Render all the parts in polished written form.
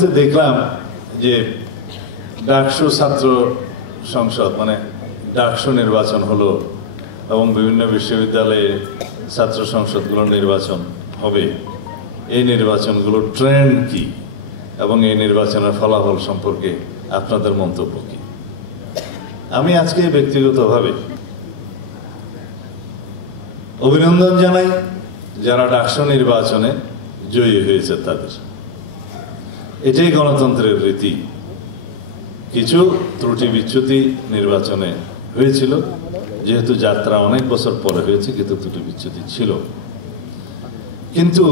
মুহূর্তে দেখলাম যে ডাকসু ছাত্র সংসদ মানে ডাকসু নির্বাচন হলো এবং বিভিন্ন বিশ্ববিদ্যালয়ে ছাত্র সংসদগুলোর নির্বাচন হবে। এই নির্বাচনগুলোর ট্রেন্ড কি এবং এই নির্বাচনের ফলাফল সম্পর্কে আপনাদের মন্তব্য কি? আমি আজকে ব্যক্তিগতভাবে অভিনন্দন জানাই যারা ডাকসু নির্বাচনে জয়ী হয়েছে তাদের। এটাই গণতন্ত্রের রীতি। কিছু ত্রুটি বিচ্যুতি নির্বাচনে হয়েছিল, যেহেতু যাত্রা অনেক বছর পরে হয়েছে, কিন্তু ত্রুটি বিচ্যুতি ছিল। কিন্তু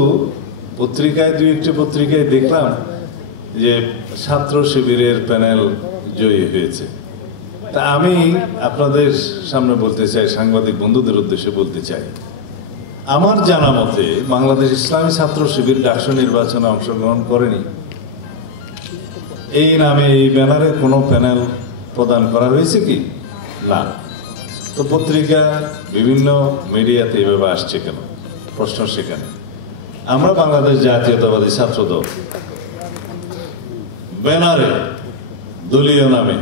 পত্রিকায় দুই একটি পত্রিকায় দেখলাম যে ছাত্র শিবিরের প্যানেল জয়ী হয়েছে। তা আমি আপনাদের সামনে বলতে চাই, সাংবাদিক বন্ধুদের উদ্দেশ্যে বলতে চাই, আমার জানা মতে বাংলাদেশ ইসলামী ছাত্র শিবির ডাকসু নির্বাচনে অংশগ্রহণ করেনি। এই নামে এই ব্যানারে কোনো প্যানেল প্রদান করা হয়েছে কি? না। তো পত্রিকা বিভিন্ন মিডিয়াতে এইভাবে আসছে কেন? প্রশ্ন সেখানে। আমরা বাংলাদেশ জাতীয়তাবাদী ছাত্র দল ব্যানারে দলীয় নামে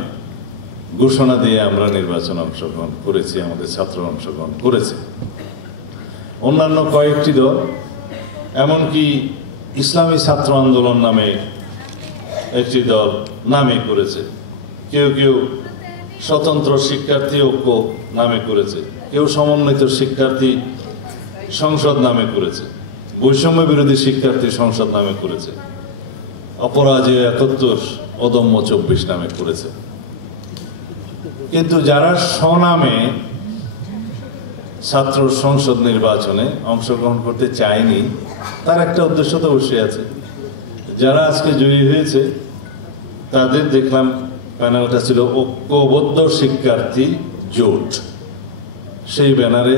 ঘোষণা দিয়ে আমরা নির্বাচনে অংশগ্রহণ করেছি, আমাদের ছাত্র অংশগ্রহণ করেছে। অন্যান্য কয়েকটি দল, এমনকি ইসলামী ছাত্র আন্দোলন নামে একটি দল নামে করেছে, কেউ কেউ স্বতন্ত্র শিক্ষার্থী ঐক্য নামে করেছে, কেউ সমন্বিত শিক্ষার্থী সংসদ নামে করেছে, বৈষম্য বিরোধী শিক্ষার্থী সংসদ নামে করেছে, অপরাজেয় ৭১, অদম্য ২৪ নামে করেছে। কিন্তু যারা স্বনামে ছাত্র সংসদ নির্বাচনে অংশগ্রহণ করতে চায়নি, তার একটা উদ্দেশ্য তো অবশ্যই আছে। যারা আজকে জয়ী হয়েছে তাদের দেখলাম প্যানেলটা ছিল ঐক্যবদ্ধ শিক্ষার্থী জোট। সেই ব্যানারে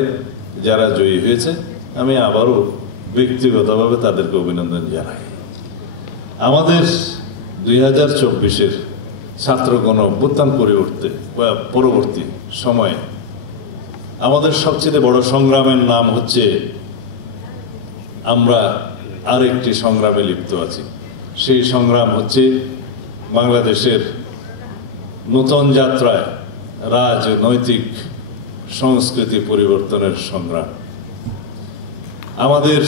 যারা জয়ী হয়েছে আমি আবারও ব্যক্তিগতভাবে তাদেরকে অভিনন্দন জানাই। আমাদের ২০২৪-এর ছাত্র গণ অভ্যুত্থান পরবর্তী সময়ে আমাদের সবচেয়ে বড় সংগ্রামের নাম হচ্ছে, আমরা আরেকটি সংগ্রামে লিপ্ত আছি। সেই সংগ্রাম হচ্ছে বাংলাদেশের নতুন যাত্রায় রাজনৈতিক সংস্কৃতি পরিবর্তনের সংগ্রাম। আমাদের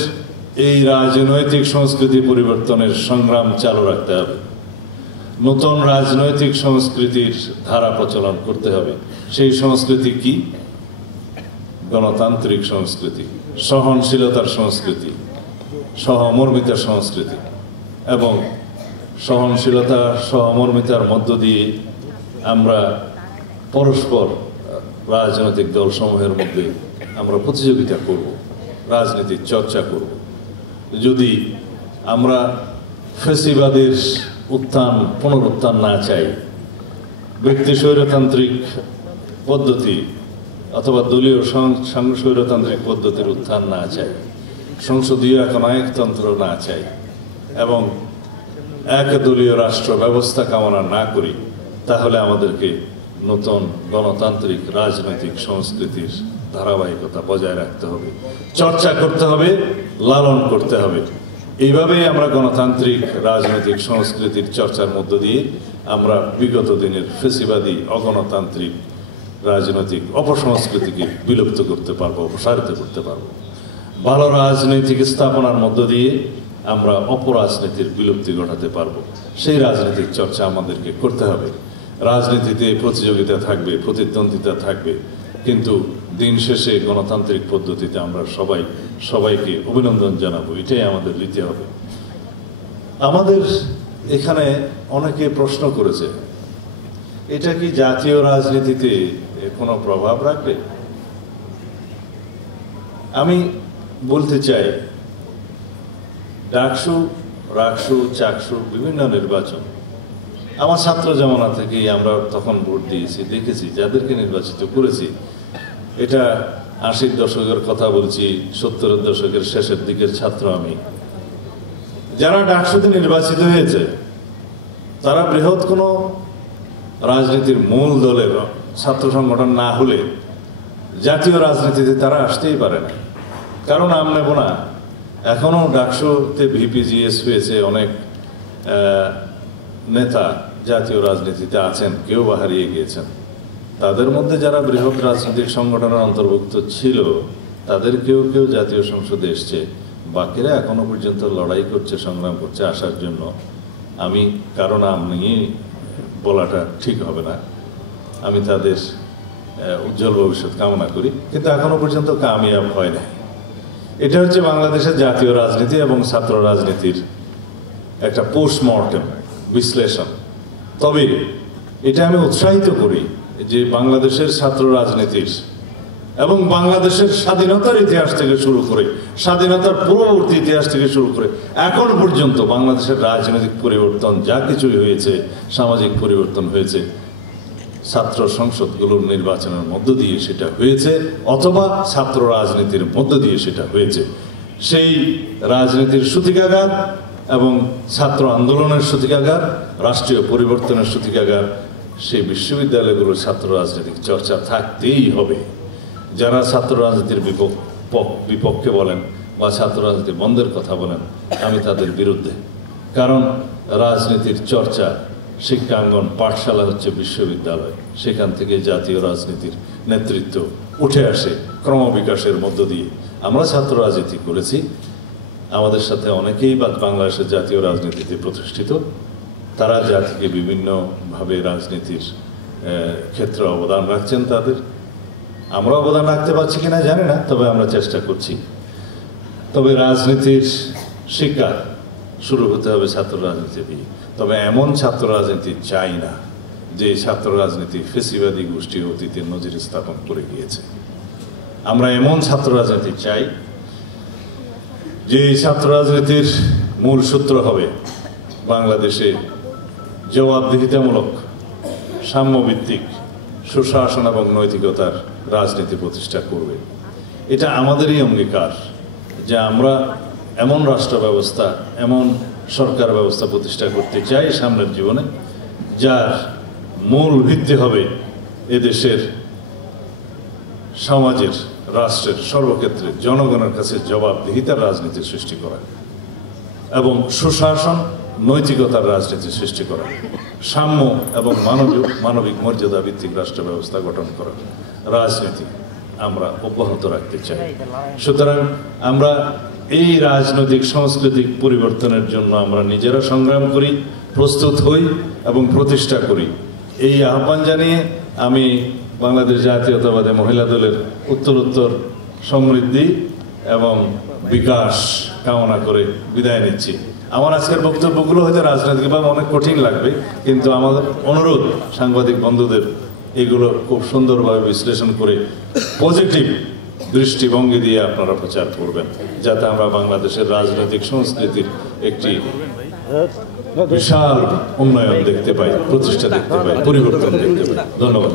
এই রাজনৈতিক সংস্কৃতি পরিবর্তনের সংগ্রাম চালু রাখতে হবে। নতুন রাজনৈতিক সংস্কৃতির ধারা প্রচলন করতে হবে। সেই সংস্কৃতি কি? গণতান্ত্রিক সংস্কৃতি, সহনশীলতার সংস্কৃতি, সহমর্মিতার সংস্কৃতি। এবং সহনশীলতা সহমর্মিতার মধ্য দিয়ে আমরা পরস্পর রাজনৈতিক দলসমূহের মধ্যে আমরা প্রতিযোগিতা করব, রাজনীতির চর্চা করব। যদি আমরা ফ্যাসিবাদের পুনরুত্থান না চাই, ব্যক্তি স্বৈরতান্ত্রিক পদ্ধতি অথবা দলীয় স্বৈরতান্ত্রিক পদ্ধতির উত্থান না চাই, সংসদীয় একনায়কতন্ত্র না চাই এবং একদলীয় রাষ্ট্র ব্যবস্থা কামনা না করি, তাহলে আমাদেরকে নতুন গণতান্ত্রিক রাজনৈতিক সংস্কৃতির ধারাবাহিকতা বজায় রাখতে হবে, চর্চা করতে হবে, লালন করতে হবে। এইভাবেই আমরা গণতান্ত্রিক রাজনৈতিক সংস্কৃতির চর্চার মধ্য দিয়ে আমরা বিগত দিনের ফ্যাসিবাদী অগণতান্ত্রিক রাজনৈতিক অপসংস্কৃতিকে বিলুপ্ত করতে পারবো, প্রসারিত করতে পারবো। ভালো রাজনৈতিক স্থাপনার মধ্য দিয়ে আমরা অপরাজনীতির বিলুপ্তি ঘটাতে পারবো। সেই রাজনৈতিক চর্চা আমাদেরকে করতে হবে। রাজনীতিতে প্রতিযোগিতা থাকবে, প্রতিদ্বন্দ্বিতা থাকবে, কিন্তু দিন শেষে গণতান্ত্রিক পদ্ধতিতে আমরা সবাইকে অভিনন্দন জানাবো। এটাই আমাদের রীতি হবে। আমাদের এখানে অনেকে প্রশ্ন করেছে, এটা কি জাতীয় রাজনীতিতে কোনো প্রভাব রাখবে? আমি বলতে চাই, ডাকসু, রাকসু, চাকসু বিভিন্ন নির্বাচন আমার ছাত্র জমানা থেকেই আমরা তখন ভোট দিয়েছি, দেখেছি, যাদেরকে নির্বাচিত করেছি। এটা ৮০ দশকের কথা বলছি, ৭০-এর দশকের শেষের দিকের ছাত্র আমি। যারা ডাকসুতে নির্বাচিত হয়েছে তারা বৃহৎ কোনো রাজনীতির মূল দলের ছাত্র সংগঠন না হলে জাতীয় রাজনীতিতে তারা আসতেই পারে না। কারণ নাম নেব না, এখনও ডাকসুতে ভিপিজিএস হয়েছে, অনেক নেতা জাতীয় রাজনীতিতে আছেন, কেউ বা হারিয়ে গিয়েছেন। তাদের মধ্যে যারা বৃহৎ রাজনৈতিক সংগঠনের অন্তর্ভুক্ত ছিল তাদের কেউ কেউ জাতীয় সংসদে এসছে, বাকিরা এখনো পর্যন্ত লড়াই করছে, সংগ্রাম করছে আসার জন্য। আমি কারো নাম নিয়ে বলাটা ঠিক হবে না, আমি তাদের উজ্জ্বল ভবিষ্যৎ কামনা করি, কিন্তু এখনো পর্যন্ত কামিয়াব হয় না। এটা হচ্ছে বাংলাদেশের জাতীয় রাজনীতি এবং ছাত্র রাজনীতির একটা পোস্টমর্টেম বিশ্লেষণ। তবে এটা আমি উৎসাহিত করি যে বাংলাদেশের ছাত্র রাজনীতির এবং বাংলাদেশের স্বাধীনতার ইতিহাস থেকে শুরু করে, স্বাধীনতার পূর্ববর্তী ইতিহাস থেকে শুরু করে এখন পর্যন্ত বাংলাদেশের রাজনৈতিক পরিবর্তন যা কিছুই হয়েছে, সামাজিক পরিবর্তন হয়েছে, ছাত্র সংসদগুলোর নির্বাচনের মধ্য দিয়ে সেটা হয়েছে, অথবা ছাত্র রাজনীতির মধ্য দিয়ে সেটা হয়েছে। সেই রাজনীতির সূতিকাগার এবং ছাত্র আন্দোলনের সূতিকাগার, রাষ্ট্রীয় পরিবর্তনের সূতিকাগার, সেই বিশ্ববিদ্যালয়গুলোর ছাত্র রাজনৈতিক চর্চা থাকতেই হবে। যারা ছাত্র রাজনীতির বিপক্ষে বলেন বা ছাত্র রাজনীতি বন্ধের কথা বলেন, আমি তাদের বিরুদ্ধে। কারণ রাজনীতির চর্চা, শিক্ষাঙ্গন, পাঠশালা হচ্ছে বিশ্ববিদ্যালয়, সেখান থেকে জাতীয় রাজনীতির নেতৃত্ব উঠে আসে ক্রমবিকাশের মধ্য দিয়ে। আমরা ছাত্র রাজনীতি করেছি, আমাদের সাথে অনেকেই বাংলাদেশের জাতীয় রাজনীতিতে প্রতিষ্ঠিত, তারা জাতিকে বিভিন্নভাবে রাজনীতির ক্ষেত্রে অবদান রাখছেন। তাদের আমরা অবদান রাখতে পারছি কিনা জানি না, তবে আমরা চেষ্টা করছি। তবে রাজনীতির শিক্ষা শুরু হতে হবে ছাত্র রাজনীতি দিয়ে। তবে এমন ছাত্র রাজনীতি চাই না যে ছাত্র রাজনীতি ফেসিবাদী গোষ্ঠী অতীতে নজির স্থাপন করে গিয়েছে। আমরা এমন ছাত্র রাজনীতি চাই যে ছাত্র রাজনীতির মূল সূত্র হবে বাংলাদেশে জবাবদিহিতামূলক, সাম্যভিত্তিক, সুশাসন এবং নৈতিকতার রাজনীতি প্রতিষ্ঠা করবে। এটা আমাদেরই অঙ্গীকার যে আমরা এমন রাষ্ট্র ব্যবস্থা, এমন সরকার ব্যবস্থা প্রতিষ্ঠা করতে চাই সামনের জীবনে, যার মূল ভিত্তি হবে এদেশের সমাজের, রাষ্ট্রের সর্বক্ষেত্রে জনগণের কাছে জবাবদিহিতার রাজনীতি সৃষ্টি করা এবং সুশাসন, নৈতিকতার রাজনীতি সৃষ্টি করা, সাম্য এবং মানবিক মর্যাদা ভিত্তিক রাষ্ট্র ব্যবস্থা গঠন করার রাজনীতি আমরা অব্যাহত রাখতে চাই। সুতরাং আমরা এই রাজনৈতিক সাংস্কৃতিক পরিবর্তনের জন্য আমরা নিজেরা সংগ্রাম করি, প্রস্তুত হই এবং প্রতিষ্ঠা করি। এই আহ্বান জানিয়ে আমি বাংলাদেশ জাতীয়তাবাদী মহিলা দলের উত্তরোত্তর সমৃদ্ধি এবং বিকাশ কামনা করে বিদায় নিচ্ছি। আমার আজকের বক্তব্যগুলো হয়তো রাজনৈতিকভাবে অনেক কঠিন লাগবে, কিন্তু আমাদের অনুরোধ সাংবাদিক বন্ধুদের এগুলো খুব সুন্দরভাবে বিশ্লেষণ করে পজিটিভ দৃষ্টিভঙ্গি দিয়ে আপনারা প্রচার করবেন, যাতে আমরা বাংলাদেশের রাজনৈতিক সংস্কৃতির একটি বিশাল উন্নয়ন দেখতে পাই, প্রতিষ্ঠা দেখতে পাই, পরিবর্তন দেখতে পাই। ধন্যবাদ।